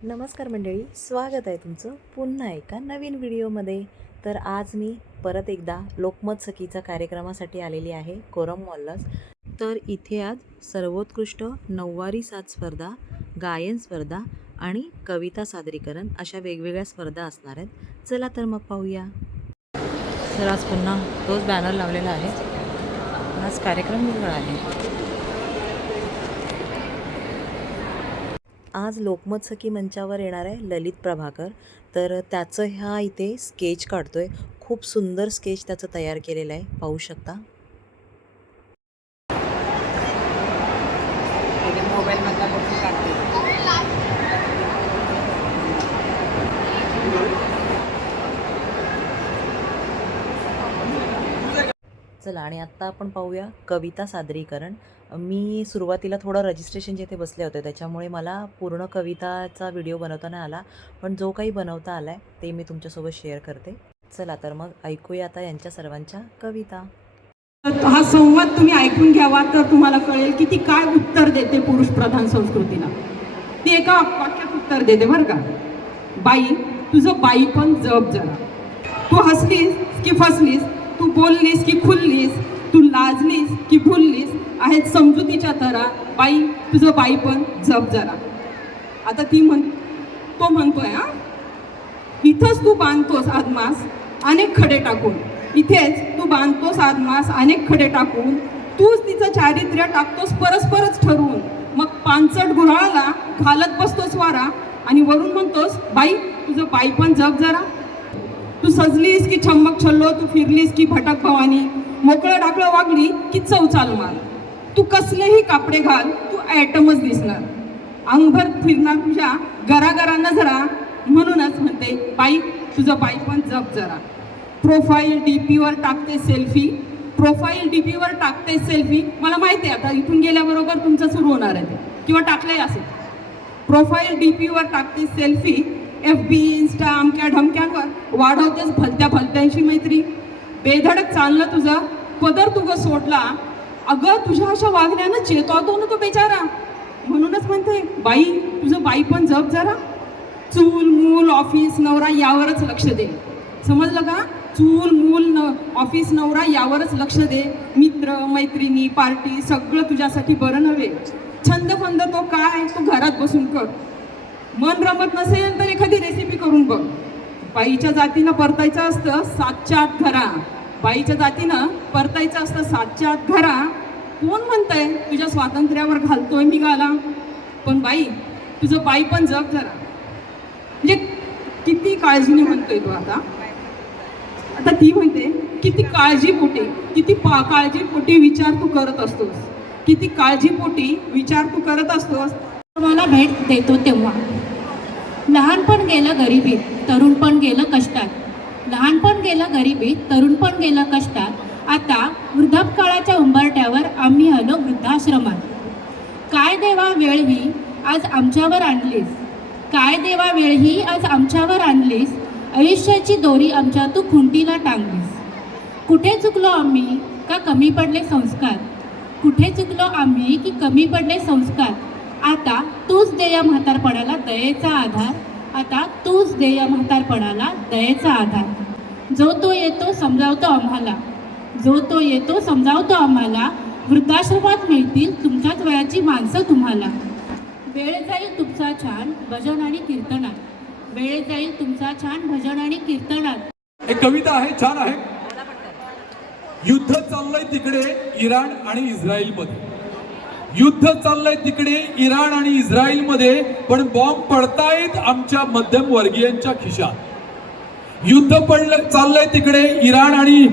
नमस्कार मंडळी, स्वागत आहे तुमचं पुन्हा एका नवीन व्हिडिओमध्ये. तर आज मी परत एकदा लोकमत सखीचा कार्यक्रमासाठी आलेली आहे कोरम मॉललाच. तर इथे आज सर्वोत्कृष्ट नऊवारी साज स्पर्धा, गायन स्पर्धा आणि कविता सादरीकरण अशा वेगवेगळ्या स्पर्धा असणार आहेत. चला तर मग पाहूया. तर आज पुन्हा तोच बॅनर लावलेला आहे. आज कार्यक्रम वेगळा आहे. आज लोकमत सखी मंचावर येणार आहे ललित प्रभाकर. तर त्याचं ह्या इथे स्केच काढतोय. खूप सुंदर स्केच त्याचं तयार केलेलं आहे, पाहू शकता. चला आणि आत्ता आपण पाहूया कविता सादरीकरण. मी सुरुवातीला थोडं रजिस्ट्रेशन जिथे बसले होते त्याच्यामुळे मला पूर्ण कविताचा व्हिडिओ बनवता नाही आला, पण जो काही बनवता आला आहे ते मी तुमच्यासोबत शेअर करते. चला तर मग ऐकूया आता यांच्या सर्वांच्या कविता. हा संवाद तुम्ही ऐकून घ्यावा तर तुम्हाला कळेल की ती काय उत्तर देते पुरुष प्रधान संस्कृतीला. ती एका वाक्यात उत्तर देते बरं का. बाई, तुझं बाई पण जप जरा. तू हसलीस की फसलीस, तू बोललीस की खुललीस, तू लाजलीस की भुललीस, आहेत समजुतीच्या तरा. बाई, तुझं बाई पण जप जरा. आता तो म्हणतोय, हा इथंच तू बांधतोस आदमास अनेक खडे टाकून, इथेच तू बांधतोस आदमास अनेक खडे टाकून, तूच तिचं चारित्र्य टाकतोस परस्परच ठरवून. मग पानचट गुऱ्हाळाला घालत बसतोस वारा आणि वरून म्हणतोस, बाई, तुझं बाई पण जप जरा. तू सजलीस की छम्मक छल्लो, तू फिरलीस की भटक भवानी, मोकळं डाकळं वागली की चौचाल मार. तू कसलेही कापडे घाल, तू ॲटमच दिसणार. अंगभर फिरणार तुझ्या गरागरा नजरा. म्हणूनच म्हणते, बाई, तुझं बाई पण जप जरा. प्रोफाईल डीपीवर टाकते सेल्फी, प्रोफाईल डीपीवर टाकते सेल्फी. मला माहिती आहे आता इथून गेल्याबरोबर तुमचं सुरू होणार आहे किंवा टाकलंय असेल. प्रोफाईल डीपीवर टाकते सेल्फी, FB इंस्टा अमक्या ढमक्यांवर वाढवतेस भलत्या भलत्यांशी मैत्री. बेधडक चाललं तुझं पदर तुझं सोडला, अगं तुझ्या अशा वागण्यानं चेतवतो ना तो बेचारा. म्हणूनच म्हणते, बाई, तुझं बाई पण जप जरा. चूल मूल ऑफिस नवरा यावरच लक्ष दे. समजलं का? चूल मूल ऑफिस नवरा यावरच लक्ष दे. मित्र मैत्रिणी पार्टी सगळं तुझ्यासाठी बरं नव्हे. छंद फंद तो काय, तो घरात बसून कर. मन रमत नसेल तर एखादी रेसिपी करून बघ. बाईच्या जातीनं परतायचं असतं 7च्या 8 घरा. बाईच्या जातीनं परतायचं असतं 7च्या 8 घरा. कोण म्हणतंय तुझ्या स्वातंत्र्यावर घालतोय मी गाला. पण बाई, तुझं बाई पण जप जरा. म्हणजे किती काळजीने म्हणतोय तो. आता ती म्हणते, किती काळजीपोटी, किती काळजीपोटी विचार तू करत असतोस, किती काळजीपोटी विचार तू करत असतोस. मला भेट देतो तेव्हा लहानपण गेलं गरिबीत, तरुणपण गेलं कष्टात. लहानपण गेलं गरिबीत, तरुणपण गेलं कष्टात. आता वृद्धापकाळाच्या उंबरट्यावर आम्ही आलो वृद्धाश्रमात. काय देवा वेळ ही आज आमच्यावर आणलीस, काय देवा वेळ ही आज आमच्यावर आणलीस. आयुष्याची दोरी आमच्या तू खुंटीला टांगलीस. कुठे चुकलो आम्ही का कमी पडले संस्कार, कुठे चुकलो आम्ही की कमी पडले संस्कार. आता तूच दे या म्हातारपणाला दयेचा आधार, आता तूच दे या म्हातारपणाला दयेचा आधार. जो तो येतो समजावतो आम्हाला, जो तो येतो समजावतो आम्हाला. वृद्धाश्रमात मिळतील तुमच्याच वयाची माणसं तुम्हाला. वेळ जाईल तुमचा छान भजन आणि कीर्तनात, वेळ जाईल तुमचा छान भजन आणि कीर्तनात. एक कविता आहे, छान आहे. युद्ध चाललंय तिकडे इराण आणि इस्रायल मध्ये, युद्ध चाललंय तिकडे इराण आणि इस्रायल मध्ये, पण बॉम्ब पडतायत आमच्या मध्यम वर्गीयांच्या खिशात. युद्ध चाललंय तिकडे इराण आणि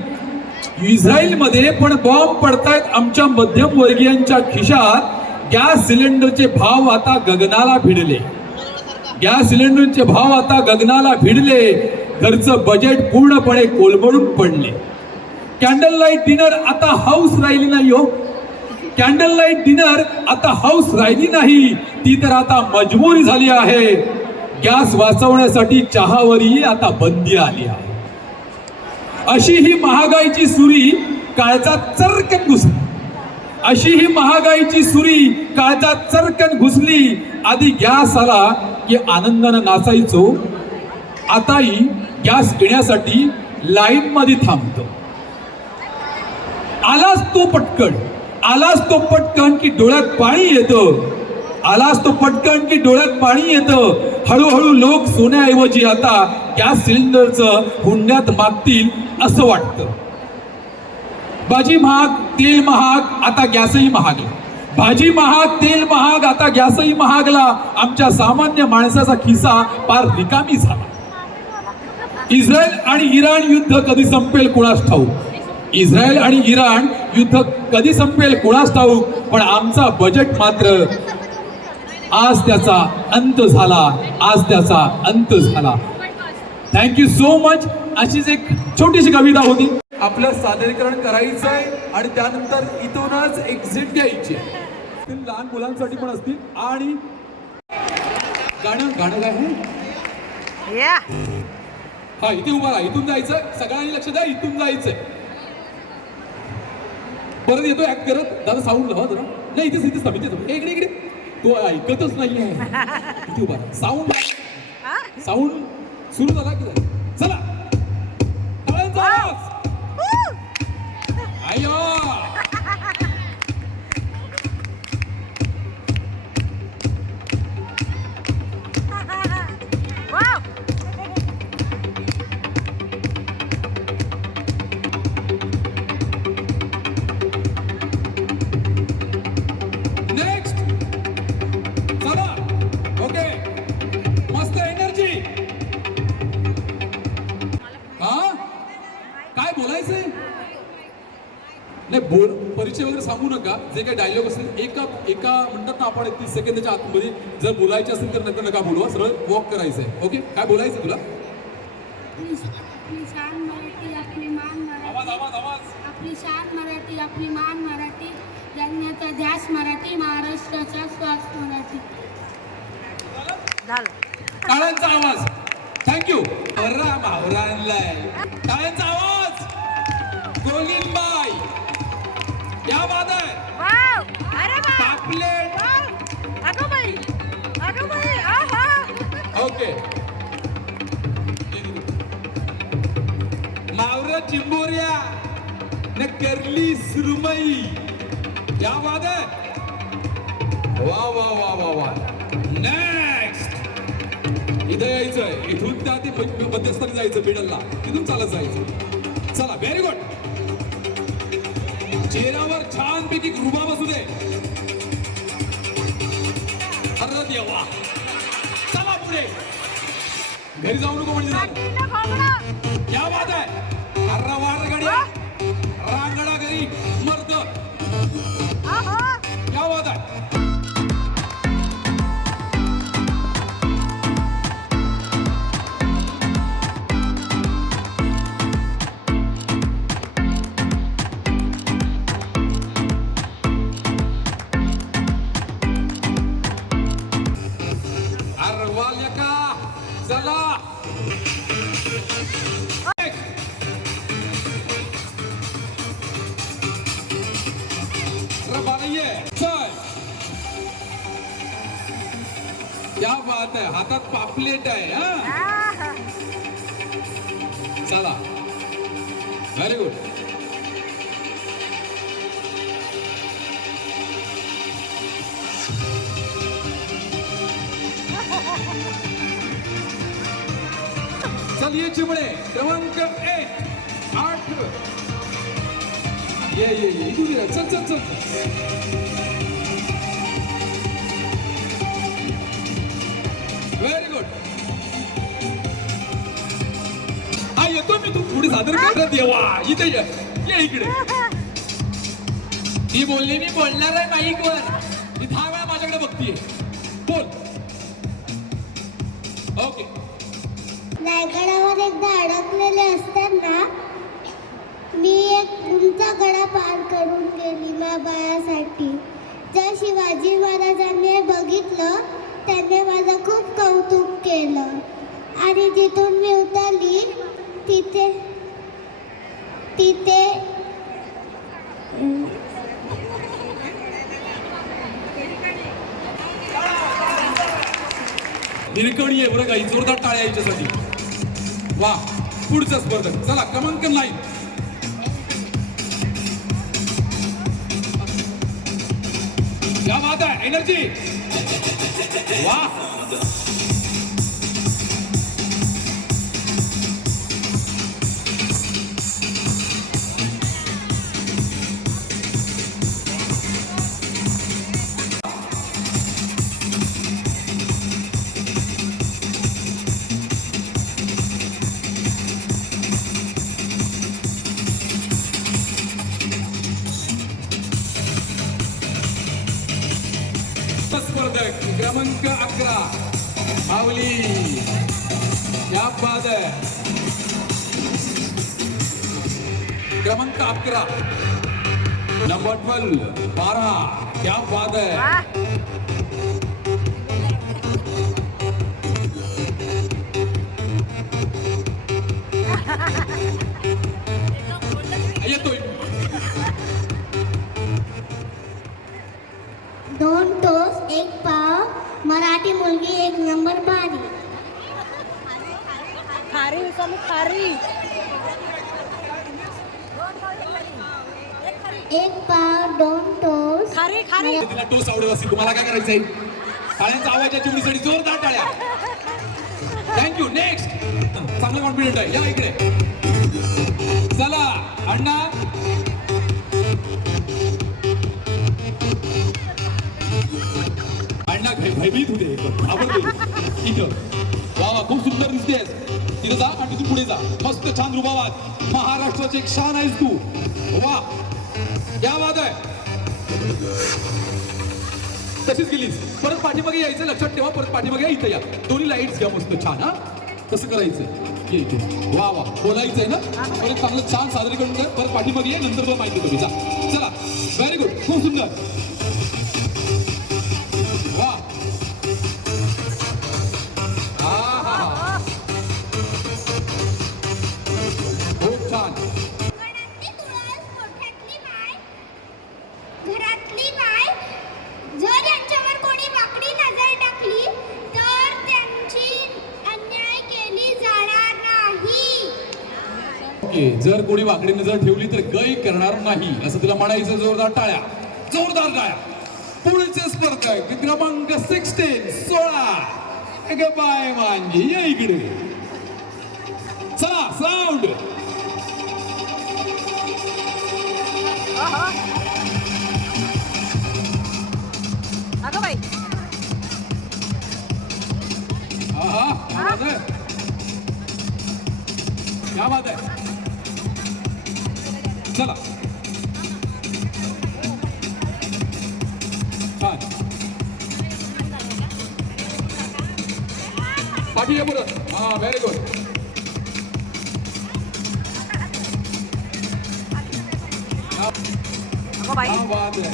इस्रायल मध्ये, पण बॉम्ब पडतायत आमच्या मध्यम वर्गीयांच्या खिशात. गॅस सिलेंडरचे भाव आता गगनाला भिडले, गॅस सिलेंडरचे भाव आता गगनाला भिडले. घरचं बजेट पूर्णपणे कोलमडून पडले. कॅन्डल लाईट डिनर आता हाऊस राहिली नाही हो, कॅन्डल लाईट डिनर आता हाऊस राहिली नाही. ती तर आता मजबुरी झाली आहे. गॅस वाचवण्यासाठी चहावरही आता बंदी आली आहे. अशी ही महागाईची सुरी काळजात चरकन घुसली, अशी ही महागाईची सुरी काळजात चरकन घुसली. आधी गॅस आला की आनंदानं नाचायचो. आताही गॅस घेण्यासाठी लाईन मध्ये थांबतो. आलाच तो पटकन की डोळ्यात पाणी येतं. आलाच तो पटकन की डोळ्यात पाणी येतं. हळूहळू लोक सोन्याऐवजी आता गॅस सिलेंडरचं हुंड्यात मागतील असं वाटतं. भाजी महाग, तेल महाग, आता गॅसही महागला. भाजी महाग, तेल महाग, आता गॅसही महागला. आमच्या सामान्य माणसाचा खिसा फार रिकामी झाला. इस्रायल आणि इराण युद्ध कधी संपेल कुणास ठाऊक. इस्रायल आणि इराण युद्ध कधी संपेल कुणास ठाऊक. पण आमचा बजेट मात्र आज त्याचा अंत झाला. Thank you so much. अशीच एक छोटीशी कविता होती. आपलं सादरीकरण करायचं आहे आणि त्यानंतर इथूनच एक्झिट घ्यायची आहे. लहान मुलांसाठी पण असतील. आणि गाणं काय आहे? हा, इथे उभा राहा. इथून जायचं. सगळ्यांनी लक्ष द्या. इथून जायचंय. परत येतो ऍक्ट करत. दादा साऊंड लावा जरा. नाही, इथेच थांब. इकडे तो ऐकतच नाहीये. इथे उभा राहा. साऊंड सुरू झाला की चला. टाळ्यांचा आवाज. अय्यो. नेक्स्ट. चला. ओके. मस्त एनर्जी. हा, काय बोलायचंय? नाही, परिचय वगैरे सांगू नका. जे काही डायलॉग असेल एका म्हणतात ना आपण 30 सेकंदाच्या आतमध्ये जर बोलायचे असेल तर नका बोलवा. सरळ वॉक करायचंय. ओके. काय बोलायचं तुला? आपली शान मराठी, आपली मान मराठी, आवाज. आपली शान मराठी, आपली मान मराठी, जगण्याचा ध्यास मराठी, महाराष्ट्राचा श्वास मराठी. टाळ्यांचा आवाज. थँक्यू. मावरांलाय टाळ्यांचा आवाज. गोविंदबाई, क्या बात है. पापलेट. ओके. मावरा चिंबोऱ्या न करली सुरमई. क्या बात है. वा. नेक्स्ट. इथं यायचंय. इथून त्या ते मध्यस्थानी जायचं. मिडलला तिथून चालत जायचं. चला. Very good. चेहऱ्यावर छानपैकी रुबा बसू दे. अरे देवा. चला पुढे. घरी जाऊ नको म्हणजे. क्या बात आहे. अर्रा वार गाड्या. रांगडा घरी मर्द. क्या बात आहे. चला. चल. क्या बात आहे. हातात पापलेट आहे. हा, चला. Very good. चल ये चिमणे. क्रमांक 8. ये इथून ये. चल. Very good. हा, येतो मी. तू पुढे सादर कर. देवा. इथे ये इकडे. ती बोलली मी बोलणार आहे माईकवर. ती 10 वेळा माझ्याकडे बघतीये. बोल. ओके. रायगडावर एकदा अडकलेले असताना मी एक उंच गडा पार करून गेली माझ्या बाळासाठी. जर शिवाजी महाराजांनी बघितलं त्याने माझं खूप कौतुक केलं आणि जिथून मी उतरली तिथे हिरकणी आहे बरं काही, जोरदार टाळ्या याच्यासाठी. वा, पुढचा स्पर्धक. चला क्रमांक 9. क्या बात आहे, एनर्जी. वा, स्पर्धक क्रमांक 11 माऊली. क्या बात आहे. क्रमांक 11 नंबर 12. क्या बात आहे. येतोय. 2 टोस 1 पाव मराठी मुलगी 1 नंबर बारी. एक पाव 2 टोस. तिला टोस आवडत असेल, तुम्हाला काय करायचंय? टाळ्यांचा आवाजाच्या चिमणीसाठी जोरदार टाळ्या. थँक्यू. नेक्स्ट. चांगला कॉन्फिडंट आहे, या इकडे. चला अण्णा. अण्णा भयभीत होते, आवडते इथं. वा वा, खूप सुंदर दिसतेस. तिथं जा आणि तिथून पुढे जा. मस्त छान रुबाबात. महाराष्ट्राची एक शान आहेस तू. वा, क्या बात आहे. तशीच गेलीस. परत पाठीमागे यायचं, लक्षात ठेवा. परत पाठीमागे या, इथं या. दोन्ही लाईट्स घ्या मस्त छान. हा, कसं करायचं ये इथे. वा वा, बोलायचं आहे ना. परत चांगलं छान सादरीकरण कर. परत पाठीमागे ये, नंतर तुला माहिती तुम्ही जा. चला, व्हेरी गुड, खूप सुंदर. वा, हा हा हा, खूप छान. घरातली बाय जर यांच्यावर कोणी वाकडी नजर टाकली तर त्यांची अन्याय केली जाणार नाही. ओके, जर कोणी वाकडी नजर ठेवली तर गय करणार नाही असं तुला म्हणायचं. जोरदार टाळ्या, जोरदार टाळ्या. पुढचे स्पर्धक क्रमांक 16 बाय मांजी, या इकडे. चला साऊंड. अगं बाई. हा, क्या बात है, क्या बात है. चला छान. पाठी आहे पुढं. हा, व्हेरी गुड. अगं बाई. क्या बात है.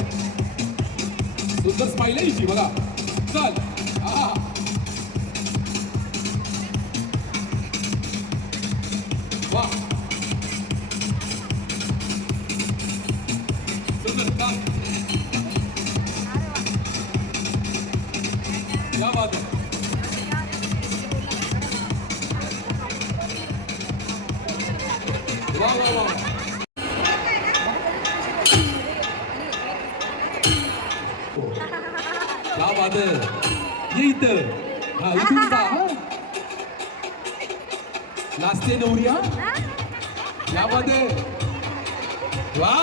सुंदर स्माइल आहे हिची बघा. चल. हा, वा, सुंदर. छान. क्या बात है. वा वा वा. क्या बात है. ये इथं. हा, इथून जा. हा, नाचते नवरी. हा, क्या बात है. वा,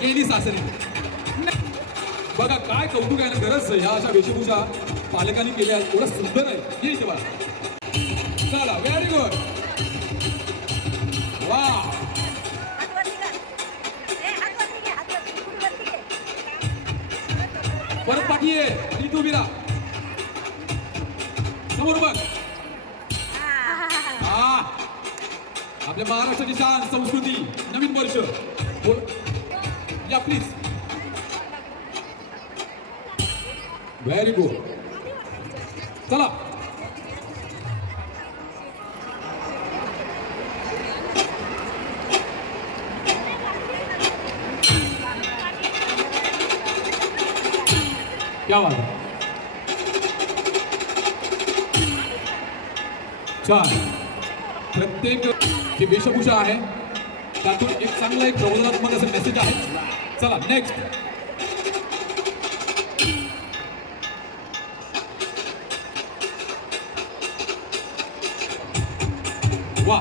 गेली सासरी. बघा काय कौतुक आहे ना. गरज ह्या अशा वेशभूषा पालकांनी केल्या. एवढं सुंदर आहे. ये इथे बघा. चला, व्हेरी गुड. वा, परत पाठी आहे आणि तू विरा समोर बघ. हा, आपल्या महाराष्ट्राची शान, संस्कृती, नवीन वर्ष. बोल या प्लीज. Very good. चला, क्या बात है. छान. प्रत्येक जी वेशभूषा आहे त्यातून एक चांगला एक प्रबोधनात्मक असं मेसेज आहे. चला नेक्स्ट. वा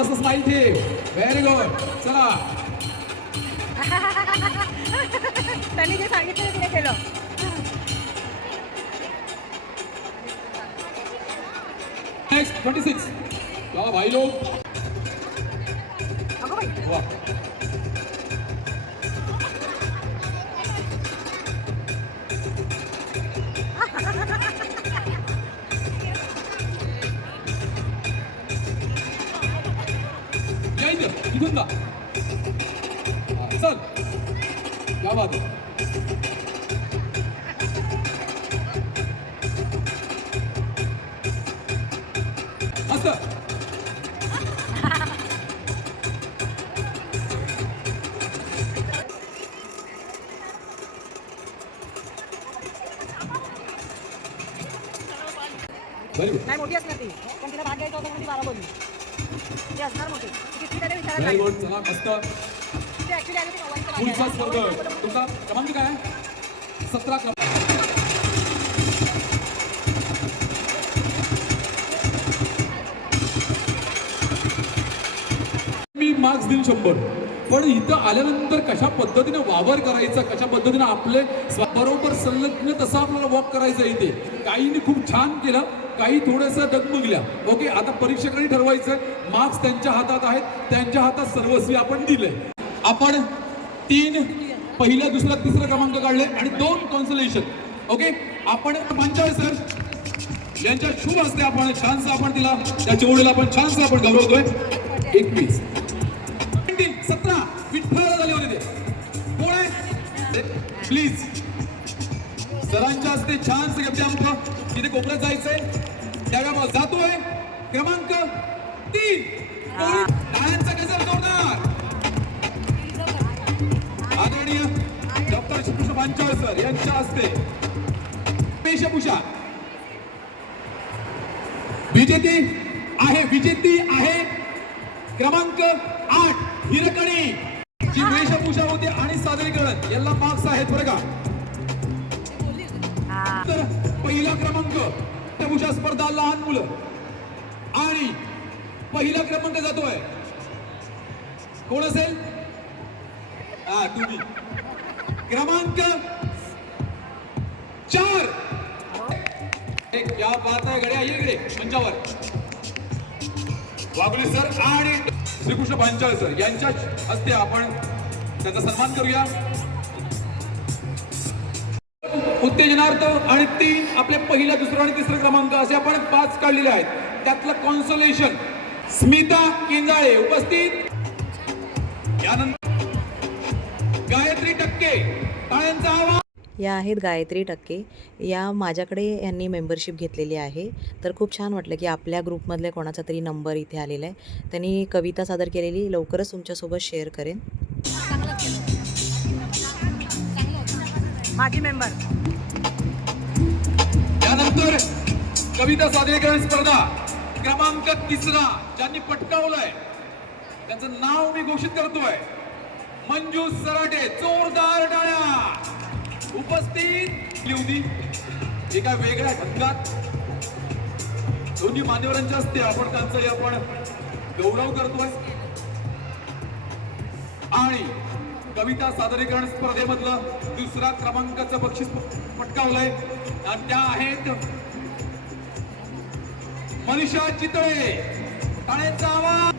मस्त स्माइल ठेव. Very good. चला त्यांनी जे सांगितलं तिने केलं. नेक्स्ट 26. चला भाई लोग. वा या इथं इथून जा. हा, चल क्या बात आहे. मस्त. Very good. नाही मोठी असणार ती, पण तिला भाग घ्यायचा होता म्हणून ती 12 बोलली. ती असणार मोठी. ती किती त्याने विचारायला व्हेरी लागली. गुड. चला मस्त. ती actually आली ती 9 च्या पुढचा भाग्याला. स्पर्धक तुमचा क्रमांक काय आहे? 17 क्रमांक. मी मार्क्स देईन 100. पण इथं आल्यानंतर कशा पद्धतीने वावर करायचा, कशा पद्धतीने आपले बरोबर संलग्न तसं आपल्याला वॉक करायचं इथे. काहींनी खूप छान केलं, काही थोडंसं डगमगल्या. ओके, आता परीक्षकांनी ठरवायचं. मार्क्स त्यांच्या हातात आहेत, त्यांच्या हातात सर्वस्वी आपण दिले. आपण 3 पहिला दुसरा तिसरा क्रमांक काढले आणि 2 कॉन्सोलेशन. ओके, आपण पंचाळ सर यांच्या शुभ हस्ते आपण छानसं आपण तिला त्या चिवडीला आपण छानसं आपण गौरवतोय. 21 17 विठ्ठल झाले होते ते. कोण आहे प्लीज सरांच्या हस्ते छानसं घेतले. आमचं तिथे कोपऱ्यात जायचंय त्यावेळेला जातोय. क्रमांक 3 टाळ्यांचा गजर जोरदार. आदरणीय डॉक्टर श्रीकृष्ण पांचाळ सर यांच्या हस्ते वेशभूषा विजेती आहे क्रमांक 8 हिरकणी जी वेशभूषा होते आणि सादरीकरण याला मार्क्स आहेत बरं का. तर पहिला क्रमांक वेशभूषा स्पर्धा लहान मुलं आणि पहिला क्रमांक जातोय. कोण असेल? हा तुम्ही. क्रमांक 4. क्या बात आहे गड्या. इकडे मंचावर वाघुले सर आणि श्रीकृष्ण पांचाळ सर यांच्या हस्ते आपण त्यांचा सन्मान करूया. उत्तेजनार्थ आणि 3 आपले पहिला दुसरा आणि तिसरा क्रमांक असे आपण 5 काढलेले आहेत. त्यातलं कॉन्सोलेशन स्मिता किंजाळे उपस्थित. यानंतर गायत्री टक्के. टाळ्यांचा आवाज. या आहेत गायत्री टक्के. या माझ्याकडे यांनी मेंबरशिप घेतलेली आहे. तर खूप छान वाटलं की आपल्या ग्रुपमधल्या कोणाचा तरी नंबर इथे आलेला आहे. त्यांनी कविता सादर केलेली लवकरच तुमच्यासोबत शेअर करेन. माझी मेंबर. त्यानंतर कविता सादरीकरण स्पर्धा क्रमांक 3 ज्यांनी पटकावलंय त्यांचं नाव मी घोषित करतोय. मंजू सराटे. जोरदार टाळ्या. उपस्थित होती एका वेगळ्या ढंगात. दोन्ही मान्यवरांच्या हस्ते आपण त्यांचाही आपण गौरव करतोय. आणि कविता सादरीकरण स्पर्धेमधलं 2रा क्रमांकाचं बक्षीस पटकावलंय आणि त्या आहेत मनीषा चितळे. टाळ्यांचा आवाज.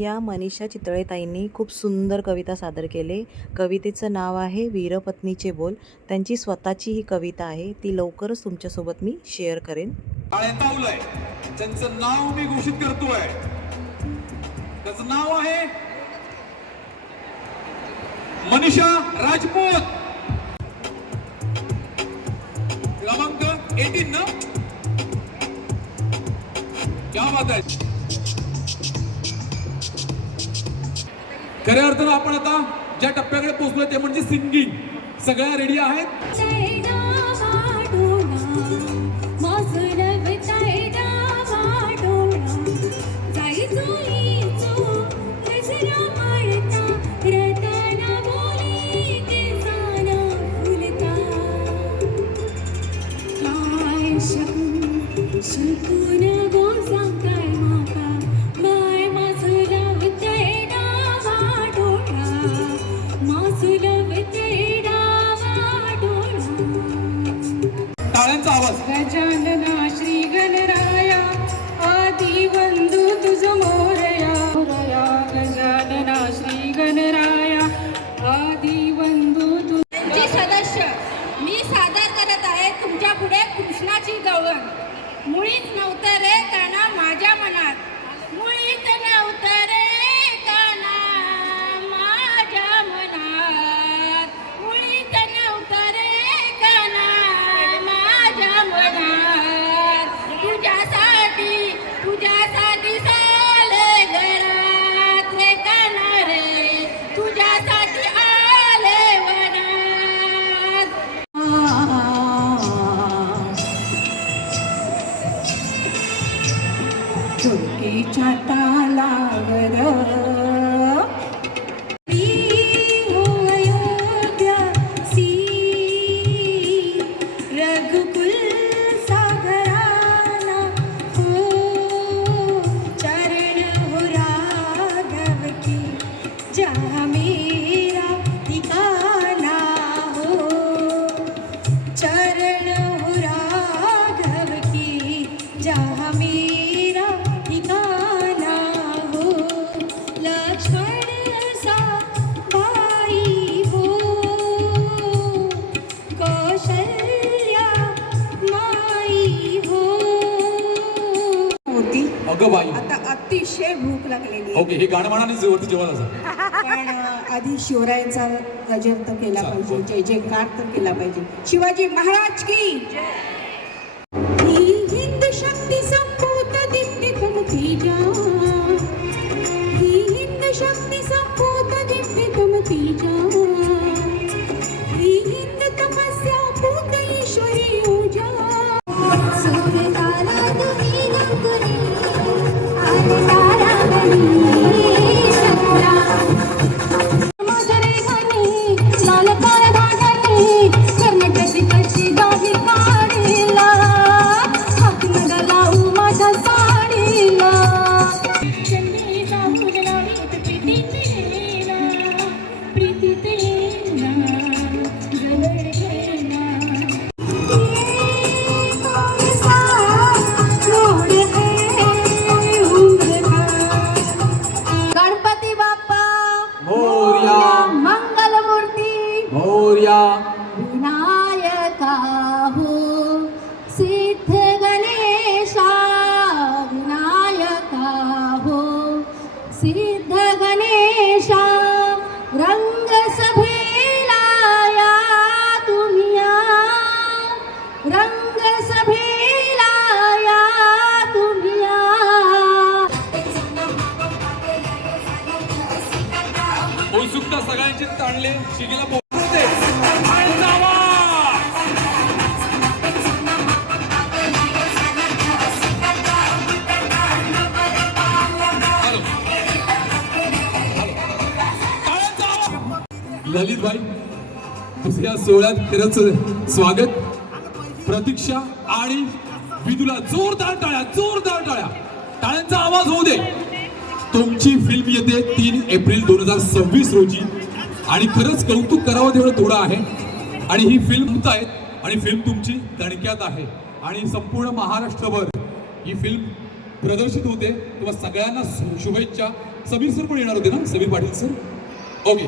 या मनीषा चितळे ताईंनी खूप सुंदर कविता सादर केले. कवितेचं नाव आहे वीरपत्नीचे बोल. त्यांची स्वतःची ही कविता आहे. ती लवकरच तुमच्यासोबत मी शेअर करेन. टाळ्यांचा त्यांचं नाव मी घोषित करतोय. त्याचं नाव आहे मनीषा राजपूत. क्रमांक 18 ना. क्या बात आहे. खऱ्या अर्थानं आपण आता ज्या टप्प्याकडे पोहोचलोय ते म्हणजे सिंगिंग. सगळ्या रेडी आहेत. मासूर गजानना श्री गणराया आदि वंदू तुझ मोरया मोरया गजानना श्री गणराया आदि वंदू तुझ. त्यांचे सदस्य मी सादर करत आहे तुमच्या पुढे कृष्णाची गवळण. मुळीच नव्हतं रे काना माझ्या मनात, मुळीच नव्हतं रे काना माझ्या मनात, मुळीच नव्हतं रे काना माझ्या मनात. तुझ्यासाठी साले घरात रे काना रे, तुझ्यासाठी आले वनात. चुकीच्या तालावर रघुकुल सागराना हो चरण हो राघव की, जहाँ मेरा ठिकाना हो चरण हो राघव की, जहाँ मेरा ठिकाना हो. लक्ष्मण सा भाई हो कौशल्या माई हो. होती अगं बाई, आता अतिशय भूक लागलेली ओके, हे गाणं म्हणा आणि वरती जेवायला जा. पण आधी शिवरायांचा गजर तर केला चालेल. पाहिजे, जय जयकार तर केला पाहिजे. शिवाजी महाराज की ही हिंद शक्ती संपूत दीप्ती तुम तेजा, ही हिंद शक्ती संपूत दीप्ती तुम तेजा, ही हिंद तपस्या पूत ईश्वरी ऊर्जा. सूर्य तारा तुम्ही लंकुरी, आले तारा बनी शक्रा. माझरे घाणी लाल तारा धागणी, कर्नाटकी कशी गावी काढीला, हात नगा लावू माझ्या साडीला. चंद्रिका फुललावीत प्रीतीत येना गलड घेना. गणपती बाप्पा मोरया मंगलमूर्ती मोरया. विनायका हो सिद्ध गणेशा, विनायका हो सिद्ध गणेशा. रंगसभेला या तुम्ही या, रंगसभेला या तुम्ही या. उत्सुकता सगळ्यांची ताणले शिगेला पोहोचते. टाळ्यांचा आवाज. हॅलो. टाळ्यांचा आवाज. ललितभाई, दुसऱ्या सोहळ्यात खरंच स्वागत. प्रतीक्षा आणि विदूला जोरदार टाळ्या, जोरदार टाळ्या. टाळ्यांचा आवाज होऊ दे. तुमची फिल्म येते 3 एप्रिल 2026 रोजी आणि खरंच कौतुक करावं तेवढं थोडं आहे. आणि ही फिल्म आहेत आणि फिल्म तुमची दणक्यात आहे आणि संपूर्ण महाराष्ट्रभर ही फिल्म प्रदर्शित होते. तेव्हा सगळ्यांना शुभेच्छा. समीर सर पण येणार होते ना, Sameer Patil sir. Okay,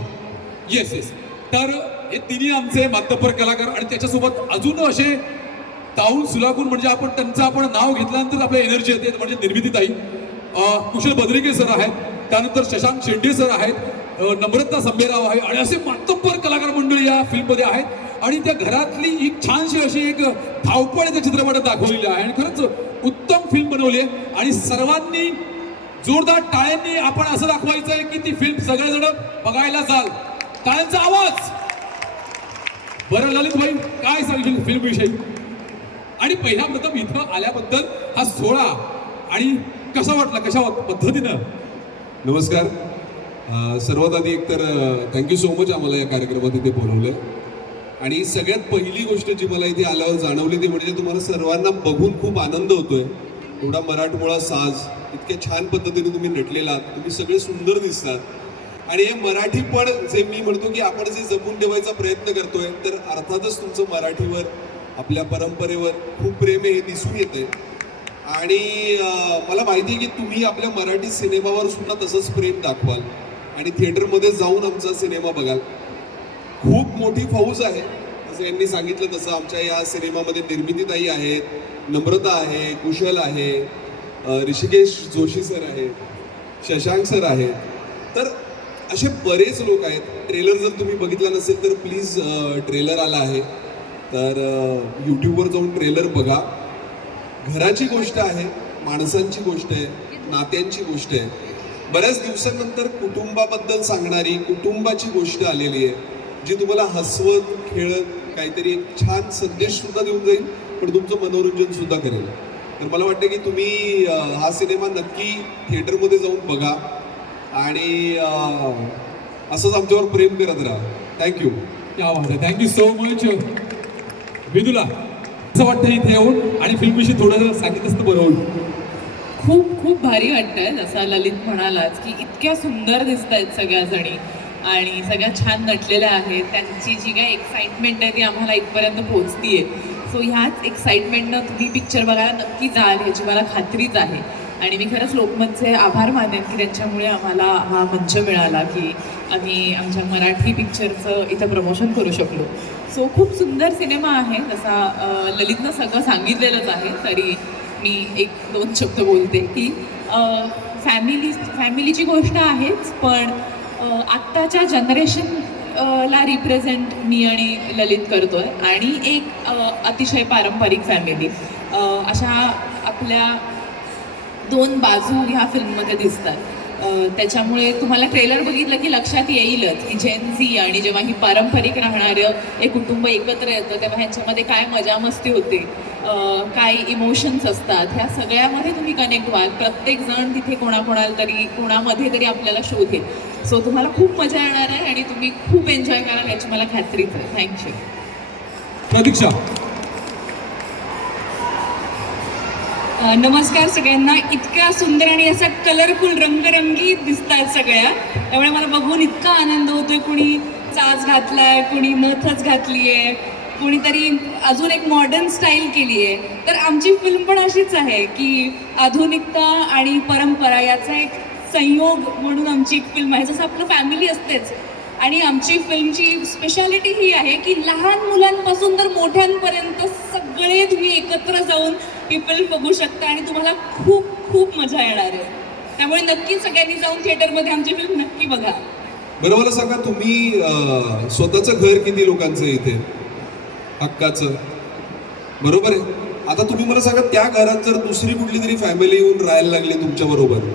yes yes. तर हे तिन्ही आमचे मातब्बर कलाकार आणि त्याच्यासोबत अजून असे ताऊन सुलाखून, म्हणजे आपण त्यांचं आपण नाव घेतल्यानंतर आपल्या एनर्जी येते. म्हणजे निर्मितीताई, कुशल बद्रिके सर आहेत, त्यानंतर शशांक शेंडे सर आहेत, नम्रता संभेराव आहे आणि असे मातब्बर कलाकार मंडळी या फिल्ममध्ये आहेत. आणि त्या घरातली एक छानशी अशी एक धावपळ त्या चित्रपटात दाखवलेली आहे आणि खरंच उत्तम फिल्म बनवली आहे. आणि सर्वांनी जोरदार टाळ्यांनी आपण असं दाखवायचं आहे की ती फिल्म सगळेजण बघायला जाल. टाळ्यांचा आवाज. बरं ललित भाई, काय सांगशील फिल्म विषयी? आणि पहिला प्रथम इथं आल्याबद्दल हा सोहळा आणि कसा वाटला, कशा पद्धतीनं? नमस्कार. सर्वात आधी एकतर थँक्यू सो मच आम्हाला या कार्यक्रमात इथे बोलवलं. आणि सगळ्यात पहिली गोष्ट जी मला इथे आल्यावर जाणवली ती म्हणजे तुम्हाला सर्वांना बघून खूप आनंद होतोय. एवढा मराठमोळा साज इतक्या छान पद्धतीने तुम्ही नटलेला, तुम्ही सगळे सुंदर दिसतात. आणि हे मराठी पण जे मी म्हणतो की आपण जे जपून ठेवायचा प्रयत्न करतोय, तर अर्थातच तुमचं मराठीवर आपल्या परंपरेवर खूप प्रेम आहे हे दिसून येते. आणि मला माहिती आहे की तुम्ही आपल्या मराठी सिनेमावर सुद्धा तसंच प्रेम दाखवाल आणि थिएटरमध्ये जाऊन आमचा सिनेमा बघाल. खूप मोठी फौज आहे, जसं यांनी सांगितलं तसं आमच्या या सिनेमामध्ये निर्मितीताई आहेत, नम्रता आहे, कुशल आहे, ऋषिकेश जोशी सर आहेत, शशांक सर आहेत. तर असे बरेच लोक आहेत. ट्रेलर जर तुम्ही बघितला नसेल तर प्लीज ट्रेलर आला आहे तर यूट्यूबवर जाऊन ट्रेलर बघा. घराची गोष्ट आहे, माणसांची गोष्ट आहे, नात्यांची गोष्ट आहे. बऱ्याच दिवसांनंतर कुटुंबाबद्दल सांगणारी कुटुंबाची गोष्ट आलेली आहे, जी तुम्हाला हसवत खेळत काहीतरी एक छान संदेश सुद्धा देऊन जाईल, पण तुमचं मनोरंजन सुद्धा करेल. तर मला वाटतं की तुम्ही हा सिनेमा नक्की थिएटरमध्ये जाऊन बघा आणि असंच आमच्यावर प्रेम करत राहा. थँक्यू. क्या बात आहे, थँक्यू सो मच. विदुला असं वाटतं इथे येऊन आणि फिल्मविषयी थोडं सांगितलं असतं बरं होईल. खूप खूप भारी वाटतंय, जसा ललित म्हणालाच की इतक्या सुंदर दिसत आहेत सगळ्या जणी आणि सगळ्या छान नटलेल्या आहेत. त्यांची जी काही एक्साइटमेंट आहे ती आम्हाला इथपर्यंत पोहोचतीये. सो ह्याच एक्साइटमेंटनं तुम्ही पिक्चर बघायला नक्की जाल ह्याची मला खात्रीच आहे. आणि मी खरंच लोकमतचे आभार मानेन की त्यांच्यामुळे आम्हाला हा मंच मिळाला की आम्ही आमच्या मराठी पिक्चरचं इथं प्रमोशन करू शकलो. सो खूप सुंदर सिनेमा आहे, जसा ललितनं सगळं सांगितलेलंच आहे. तरी मी 1-2 शब्द बोलते की फॅमिलीची गोष्ट आहेच, पण आत्ताच्या जनरेशन ला रिप्रेझेंट मी आणि ललित करतोय आणि एक अतिशय पारंपरिक फॅमिली. अशा आपल्या 2 बाजू ह्या फिल्ममध्ये दिसतात. त्याच्यामुळे तुम्हाला ट्रेलर बघितलं की लक्षात येईलच की जेन झी आणि जेव्हा ही पारंपरिक राहणारं एक कुटुंब एकत्र येतं तेव्हा ह्यांच्यामध्ये काय मजा मस्ती होते, काय इमोशन्स असतात, ह्या सगळ्यामध्ये तुम्ही कनेक्ट व्हाल. प्रत्येकजण तिथे कोणामध्ये तरी आपल्याला शोधेल. सो तुम्हाला खूप मजा येणार आहे आणि तुम्ही खूप एन्जॉय कराल याची मला खात्रीच आहे. थँक्यू. प्रतीक्षा. नमस्कार सगळ्यांना. इतक्या सुंदर आणि असा कलरफुल रंगरंगी दिसत आहेत सगळ्या, त्यामुळे मला बघून इतका आनंद होतोय. कुणी चाच घातलाय, कुणी नथच घातली आहे, कुणीतरी अजून एक मॉडर्न स्टाईल केली आहे. तर आमची फिल्म पण अशीच आहे की आधुनिकता आणि परंपरा याचा एक संयोग म्हणून आमची एक फिल्म आहे. जसं आपलं फॅमिली असतेच आणि आमची फिल्मची स्पेशालिटी ही आहे की लहान मुलांपासून तर मोठ्यांपर्यंत सगळे तुम्ही एकत्र जाऊन ही फिल्म बघू शकता आणि तुम्हाला खूप खूप मजा येणार आहे. त्यामुळे नक्की सगळ्यांनी जाऊन थिएटरमध्ये आमची फिल्म नक्की बघा. बरं मला सांगा, तुम्ही स्वतःचं घर किती लोकांचं इथे हक्काचं, बरोबर आहे? आता तुम्ही मला सांगा, त्या घरात जर दुसरी कुठली तरी फॅमिली येऊन राहायला लागली तुमच्या बरोबर,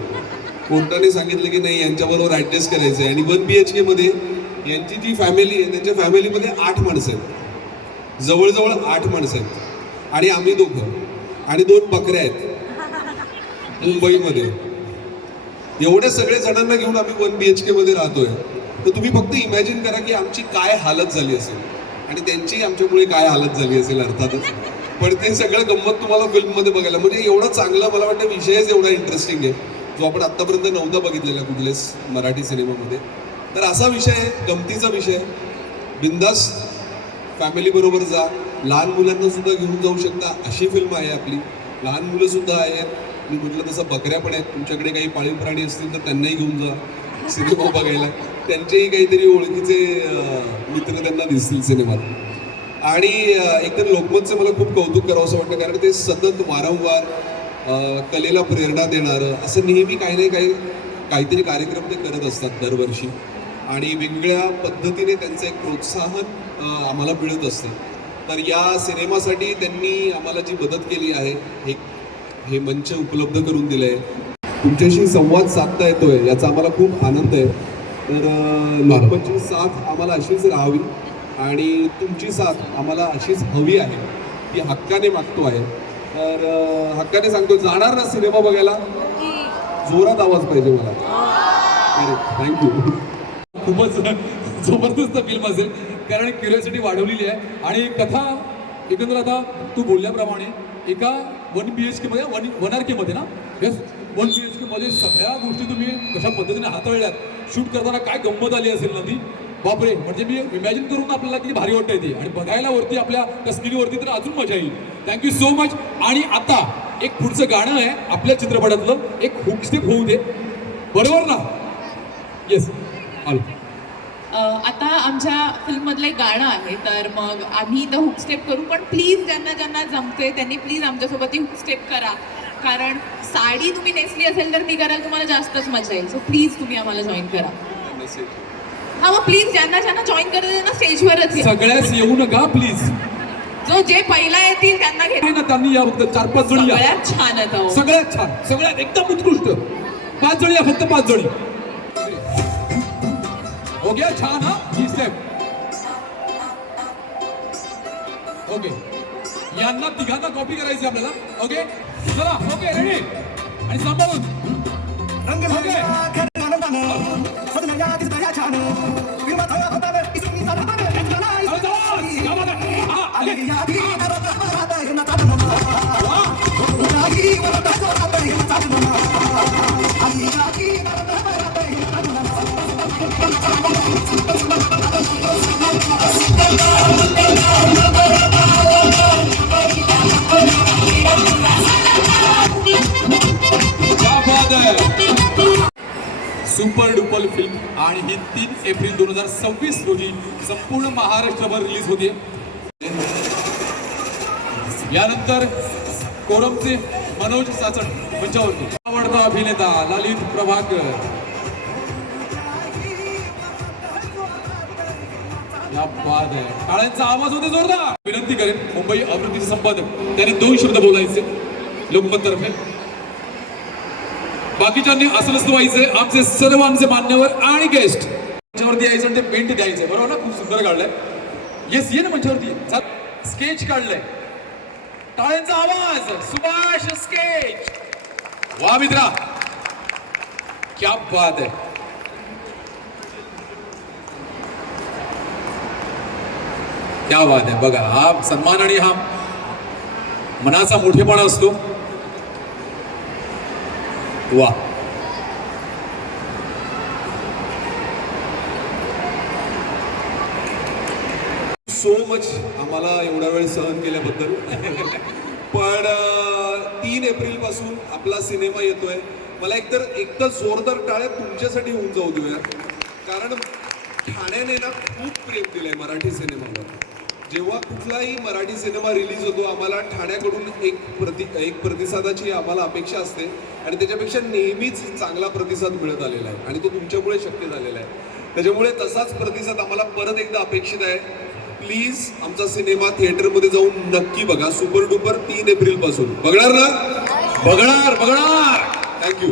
कोर्टाने सांगितलं की नाही यांच्याबरोबर ॲडजस्ट करायचं आहे आणि 1 BHK मध्ये यांची जी फॅमिली आहे त्यांच्या फॅमिलीमध्ये 8 माणसं आहेत, जवळजवळ 8 माणसं आहेत आणि आम्ही दोघं आणि 2 बकऱ्या आहेत मुंबईमध्ये. एवढ्या सगळ्या जणांना घेऊन आम्ही 1 BHK मध्ये राहतोय. तर तुम्ही फक्त इमॅजिन करा की आमची काय हालत झाली असेल आणि त्यांची आमच्यामुळे काय हालत झाली असेल अर्थातच. पण ते सगळं गंमत तुम्हाला फिल्ममध्ये बघायला, म्हणजे एवढा चांगला मला वाटतं विषयच एवढा इंटरेस्टिंग आहे जो आपण आत्तापर्यंत नव्हता बघितलेला कुठल्याच मराठी सिनेमामध्ये. तर असा विषय आहे, गमतीचा विषय. बिंदास फॅमिलीबरोबर जा, लहान मुलांना सुद्धा घेऊन जाऊ शकता अशी फिल्म आहे आपली. लहान मुलं सुद्धा आहेत, मी म्हटलं तसं बकऱ्या पण आहेत. तुमच्याकडे काही पाळीव प्राणी असतील तर त्यांनाही घेऊन जा सिनेमा बघायला. त्यांचेही काहीतरी ओळखीचे मित्र त्यांना दिसतील सिनेमात. आणि एकतर लोकमतचं मला खूप कौतुक करावं असं वाटतं, कारण ते सतत वारंवार कलेला प्रेरणा देणारं असं नेहमी काहीतरी कार्यक्रम ते करत असतात दरवर्षी आणि वेगवेगळ्या पद्धतीने त्यांचं एक प्रोत्साहन आम्हाला मिळत असतं. तर या सिनेमासाठी त्यांनी आम्हाला जी मदत केली आहे, हे मंच उपलब्ध करून दिलं आहे, तुमच्याशी संवाद साधता येतोय याचा आम्हाला खूप आनंद आहे. तर लोकमतची साथ आम्हाला अशीच राहावी आणि तुमची साथ आम्हाला अशीच हवी आहे, ती हक्काने मागतो आहे. तर हक्काने सांगतो, जाणार ना सिनेमा बघायला? जोरात आवाज पाहिजे मला. थँक्यू. खूपच जबरदस्त फिल्म असेल, कारण क्युरिओसिटी वाढवलेली आहे. आणि कथा एकंदर आता तू बोलल्याप्रमाणे एका 1 BHK मध्ये 1 RK मध्ये ना, येस 1 BHK मध्ये सगळ्या गोष्टी तुम्ही कशा पद्धतीने हाताळल्यात, शूट करताना काय गंमत आली असेल ना ती. बापरे, म्हणजे मी इमॅजिन करून आपल्याला किती भारी वाटतंय ते, आणि बघायला वरती आपल्या त्या स्क्रीनवरती तर अजून मजा येईल. Thank you so much. आणि आता एक पुढचं गाणं आहे आपल्या चित्रपटातलं, एक हुक स्टेप होऊ दे, बरोबर ना? येस, आलो. आता आमच्या फिल्ममधलं एक गाणं आहे, तर मग आम्ही इथं हुक स्टेप करू, पण प्लीज ज्यांना ज्यांना जमते त्यांनी प्लीज आमच्यासोबत ही हुक स्टेप करा, कारण साडी तुम्ही नेसली असेल तर ती करायला तुम्हाला जास्तच मजा येईल. सो प्लीज तुम्ही आम्हाला जॉईन करा. हा, मग प्लीज ज्यांना ज्यांना जॉईन करायचं त्यांना स्टेजवरच या. सगळ्याच येऊ नका प्लीज. जो जे पहिला येतील त्यांना घे. ना, त्यांनी या फक्त 4-5 जणी या. सगळ्यात छान आहेत अहो. सगळ्यात छान, सगळ्यात एकदम उत्कृष्ट 5 जणी या, फक्त 5 जणी. ओके, छान. हा, ही स्टेप. ओके, यांना तिघांना कॉपी करायची आपल्याला. ओके, चला. Okay, ready. आणि सांभाळून. ओके. सुपर डुपर फिल्म, आणि ही 3 एप्रिल 2026 रोजी संपूर्ण महाराष्ट्रभर रिलीज होते. यानंतर कोरमचे मनोज साचण मंचावरती. आवडता अभिनेता ललित प्रभाकर. या बाद आहे. टाळ्यांचा आवाज होते जोरदार. विनंती करेन मुंबई आवृत्तीचे संपादक त्यांनी 2 शब्द बोलायचे लोकमत तर्फे. बाकीच्यांनी असं नसतं व्हायचंय. आमचे सर्वांचे मान्यवर आणि गेस्ट मंचावरती यायचं आणि ते पेंट द्यायचंय, बरोबर ना? खूप सुंदर काढलंय. येस, ये ना मंचावरती. स्केच काढलंय. टाळ्यांचा आवाज. सुभाष स्केच. वा मित्रा, क्या बात आहे. क्या बात आहे. बघा, हा सन्मान आणि हा मनाचा मोठेपणा असतो. वा. सो मच आम्हाला एवढा वेळ सहन केल्याबद्दल. पण 3 एप्रिल पासून आपला सिनेमा येतोय. मला एकदा जोरदार टाळ्या तुमच्यासाठी होऊन जाऊ देऊया, कारण ठाण्याने ना खूप प्रेम दिलंय मराठी सिनेमावर. जेव्हा कुठलाही मराठी सिनेमा रिलीज होतो, आम्हाला ठाण्याकडून एक प्रतिसादाची आम्हाला अपेक्षा असते, आणि त्याच्यापेक्षा नेहमीच चांगला प्रतिसाद मिळत आलेला आहे, आणि तो तुमच्यामुळे शक्य झालेला आहे. त्याच्यामुळे तसाच प्रतिसाद आम्हाला परत एकदा अपेक्षित आहे. प्लीज आमचा सिनेमा थिएटरमध्ये जाऊन नक्की बघा. सुपर डुपर 3 एप्रिल पासून. बघणार ना? बघणार. थँक्यू.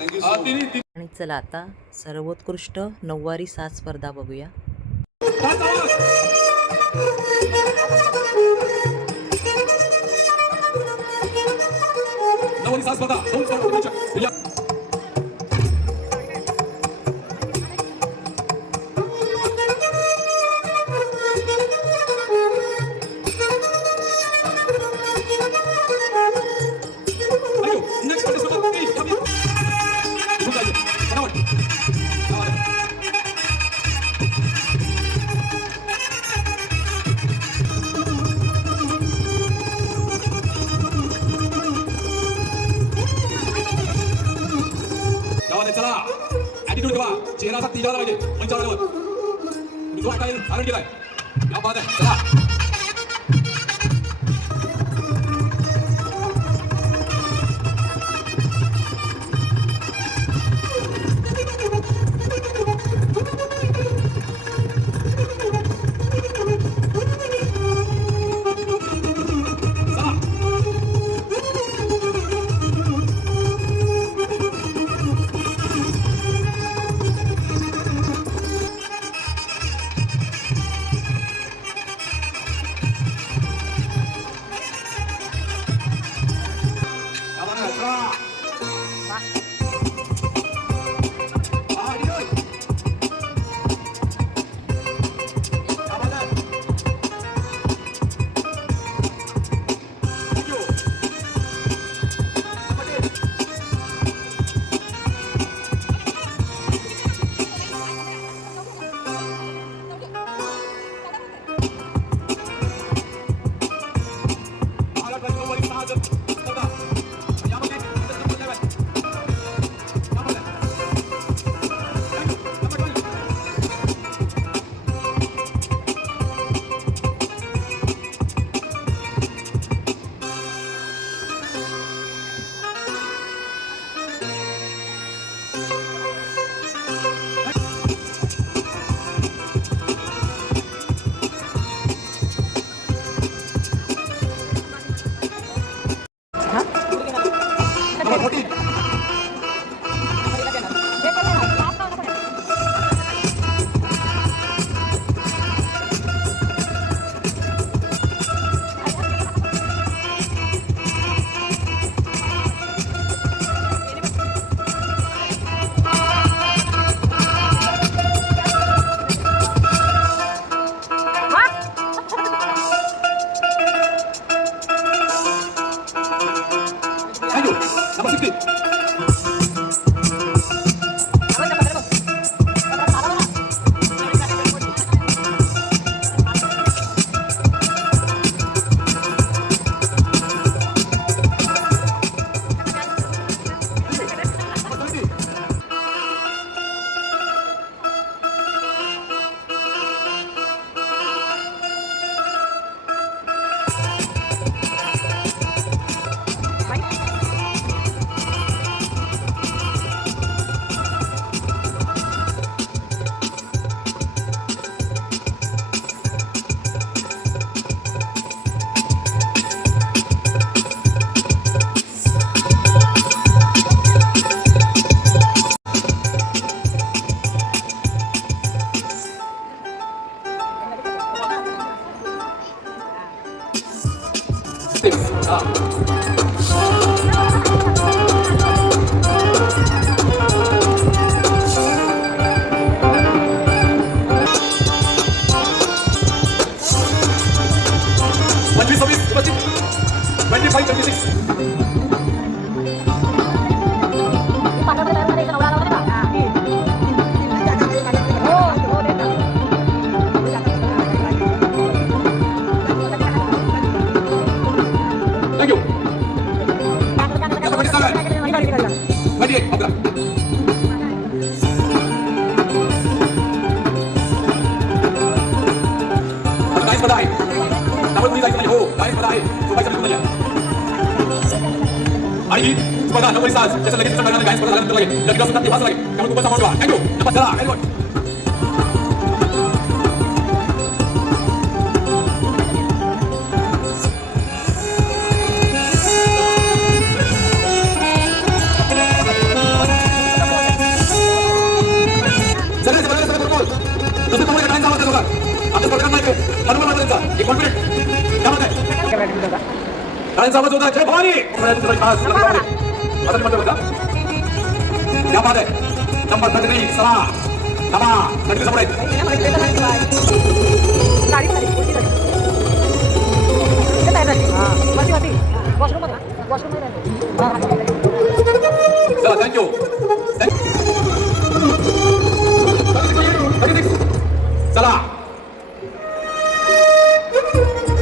आणि चला आता सर्वोत्कृष्ट नऊवारी साज स्पर्धा बघूया. नवरी साज स्पर्धा 2 स्पर्धा. चला, ॲटिट्यूड ठेवा. चेहरा असा तिजाला पाहिजे मंचावर. तुम्ही जो ऐकाय धारण केलाय, या बाद आहे. चला. Number 14. Thank you. Number 16. Twenty, 26. Thank you. Number 27. 28. Abdullah. Guys pada आहे. Number 3 जायचं नाही. हो, guys pada आहे. तो बाईचा निघून गेला. आणि ही बघा नंबर 7 त्याच्या लगेच टाकणार गायस pada झाल्यानंतर लागेल. लगेच सुद्धा तेव्हाच लागेल. त्यामुळे खूपच सांभाळवा. Thank you. Number 10. Very good. टाळ्यांचा आवाज होता जय भवानी क्या बात है नंबर 33 सला नमा 33 समोर आहे चला थँक्यू चला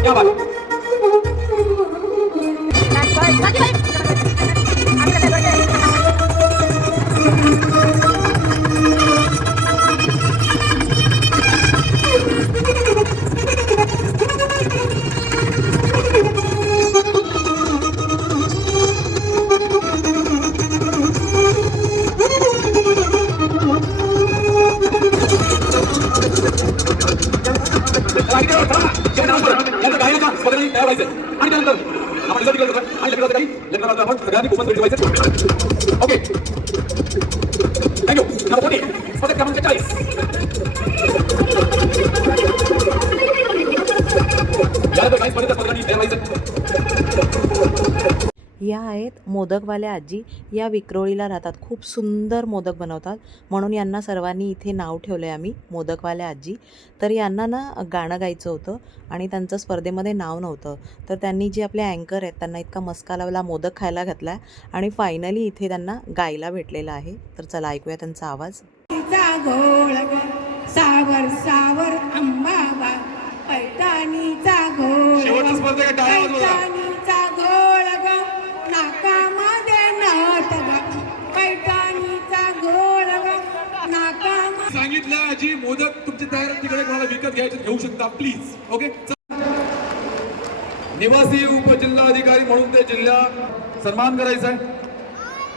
क्या बात ओके थँक्यू नंबर 40 स्पर्धक क्रमांक 40 यानंतर काही स्पर्धक स्पर्धकांनी तयार व्हायचं या आहेत मोदकवाल्या आजी. या विक्रोळीला राहतात. खूप सुंदर मोदक बनवतात म्हणून यांना सर्वांनी इथे नाव ठेवलं आहे आम्ही मोदकवाल्या आजी. तर यांना ना गाणं गायचं होतं आणि त्यांचं स्पर्धेमध्ये नाव नव्हतं. तर त्यांनी जे आपले अँकर आहेत त्यांना इतका मस्का लावला, मोदक खायला घातला आणि फायनली इथे त्यांना गायला भेटलेलं आहे. तर चला ऐकूया त्यांचा आवाज. सावर सावर अंबाबा पैठणीचा घोळ शेवटचं स्पर्धक आहे, टाळ्या वाजवा. पैठणीचा घोळ ग नाकामध्ये नथ ग पैठणीचा घोळ ग नाकामध्ये सांगितलं आजी मोदक तुमची तयार तिकडे कोणाला विकत घ्यायचे घेऊ शकता प्लीज. ओके निवासी उपजिल्हाधिकारी म्हणून ते जिल्हा सन्मान करायचा आहे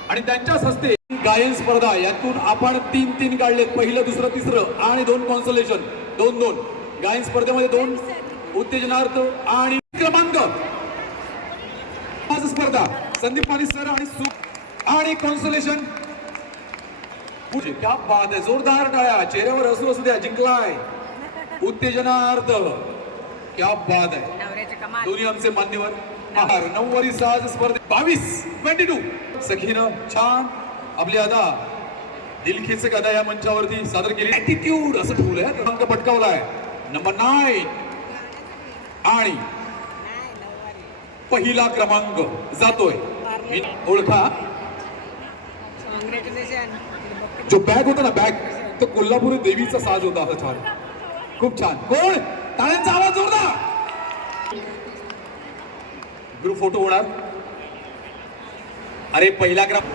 आणि त्यांच्याच हस्ते गायन स्पर्धा यातून आपण 3-3 काढलेत. पहिलं दुसरं तिसरं आणि 2 कॉन्सोलेशन 2-2 गायन स्पर्धेमध्ये 2 उत्तेजनार्थ आणि क्रमांक स्पर्धा संदीप पाणी सर आणि आणि कॉन्सोलेशन. क्या बात आहे, जोरदार टाळ्या, चेहऱ्यावर हसू असू द्या. जिंकलाय उत्तेजनार्थ. क्या बात आहे. दोन्ही आमचे मान्यवर. 9 साज स्पर्धे 22 सखीनं छान आपली अदा, दिलखेचक अदा या मंचावरती सादर केली. ॲटिट्यूड असं ठेवलंय, क्रमांक पटकावलाय नंबर 9 आणि पहिला क्रमांक जातोय. ओळखा जो बॅग होता ना, बॅग तो कोल्हापुरी देवीचा साज होता. हा छान, खूप छान. कोण? टाळ्यांचा आवाज जोरदार. ग्रुप फोटो होणार. अरे पहिला क्रमांक.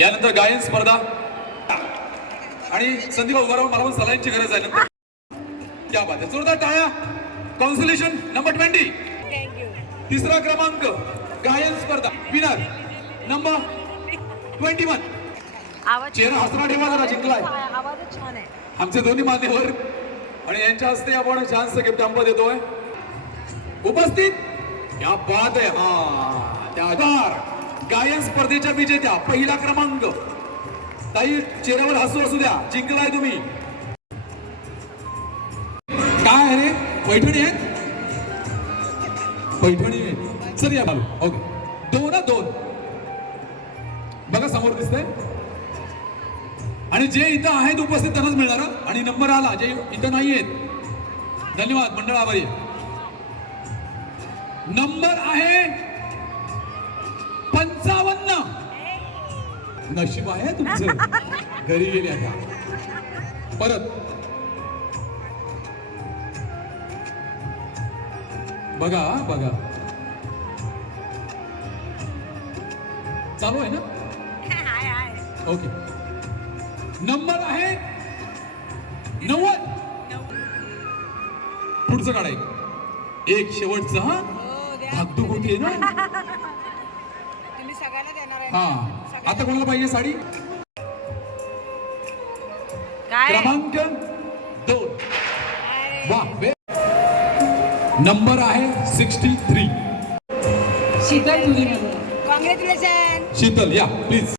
यानंतर गायन स्पर्धा आणि संदीप उभारावर मला पण सलाईंची गरज आहे. नंतर क्या बात आहे, जोरदार टाळ्या. कॉन्सोलेशन नंबर 20 तिसरा क्रमांक गायन स्पर्धा विनर नंबर 21. चेहरा हसरा ठेवा जरा. जिंकलाय आमचे दोन्ही मान्यवर आणि यांच्या हस्ते आपण छानसं गिफ्ट हॅम्पर देतोय. उपस्थित या बात आहे. हा त्या गायन स्पर्धेच्या विजेत्या पहिला क्रमांक ताई, चेहऱ्यावर हसू असू द्या. जिंकलाय तुम्ही. काय रे, पैठणी आहे? पैठणी आहे. सर या बाजू. ओके, 2 बघा समोर दिसतंय. आणि जे इथं आहेत उपस्थित त्यांनाच मिळणार. आणि नंबर आला जे इथं नाही आहेत. धन्यवाद मंडळ, आभारी. नंबर आहे 55. नशीब आहे तुमचं. घरी गेले आता. परत बघा बघा, चालू आहे ना? ओके, नंबर आहे 90. पुढचं काढा. एक शेवटचं. हा धाकधूक होतीये ना. हा, आता कोणाला पाहिजे साडी? क्रमांक 2. वा, नंबर आहे 63. कॉंग्रॅच्युलेशन. शीतल या प्लीज.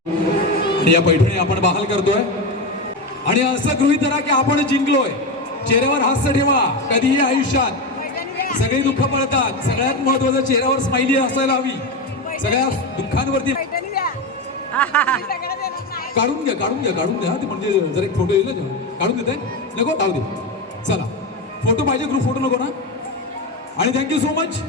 या पैठणी आपण बहाल करतोय आणि असं गृहीत धरा की आपण जिंकलोय. चेहऱ्यावर हास्य ठेवा. कधीही आयुष्यात सगळी दुःख पडतात. सगळ्यात महत्वाचं चेहऱ्यावर स्माइली असायला हवी. सगळ्या दुःखांवरती काढून घ्या. ते म्हणजे जर एक फोटो येईल ना, काढून देत आहे. नको, राहू दे. चला, फोटो पाहिजे, ग्रुप फोटो नको ना. आणि थँक्यू सो मच.